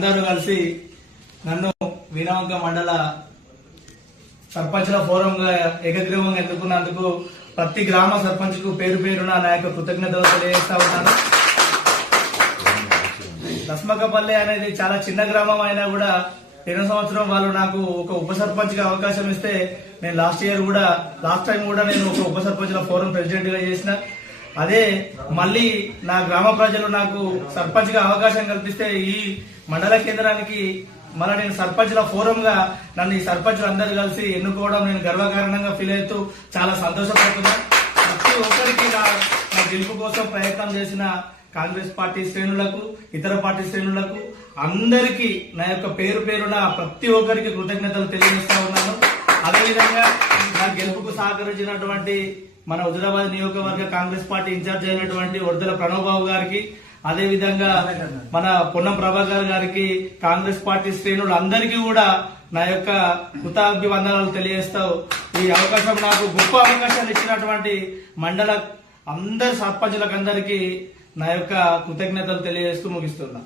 అందరూ కలిసి నన్ను వీణవంక మండల సర్పంచ్ల ఫోరంగా ఏకగ్రీవంగా ఎన్నుకున్నందుకు ప్రతి గ్రామ సర్పంచ్కు పేరు పేరున నా యొక్క కృతజ్ఞతలు తెలియజేస్తా ఉన్నాను. లస్మకపల్లి అనేది చాలా చిన్న గ్రామం అయినా కూడా ఎన్నో సంవత్సరం వాళ్ళు నాకు ఒక ఉప సర్పంచ్గా అవకాశం ఇస్తే నేను లాస్ట్ ఇయర్ కూడా లాస్ట్ టైం కూడా నేను ఒక ఉప సర్పంచ్ల ఫోరం ప్రెసిడెంట్గా చేసిన. అదే మళ్ళీ నా గ్రామ ప్రజలు నాకు సర్పంచ్గా అవకాశం కల్పిస్తే ఈ మండల కేంద్రానికి మళ్ళీ నేను సర్పంచ్ల ఫోరం గా నన్ను ఈ సర్పంచ్లు అందరు కలిసి ఎన్నుకోవడం నేను గర్వకారణంగా ఫీల్ అవుతూ చాలా సంతోషపడుతున్నాను ప్రతి ఒక్కరికి నా నా గెలుపు కోసం ప్రయత్నం చేసిన కాంగ్రెస్ పార్టీ శ్రేణులకు ఇతర పార్టీ శ్రేణులకు అందరికీ నా యొక్క పేరు పేరున ప్రతి ఒక్కరికి కృతజ్ఞతలు తెలియజేస్తా ఉన్నాను. సహకరించినటువంటి మన హుజరాబాద్ నియోజకవర్గ కాంగ్రెస్ పార్టీ ఇన్ఛార్జ్ అయినటువంటి వర్దల ప్రణవ్ గారికి అదే విధంగా మన పొన్నం ప్రభాకర్ గారికి కాంగ్రెస్ పార్టీ శ్రేణులు అందరికీ కూడా నా యొక్క కృతాభివందనాలు తెలియజేస్తావు ఈ అవకాశం నాకు గొప్ప అవకాశాన్ని ఇచ్చినటువంటి మండల అందరి సర్పంచులకు అందరికీ నా యొక్క కృతజ్ఞతలు తెలియజేస్తూ ముగిస్తున్నా.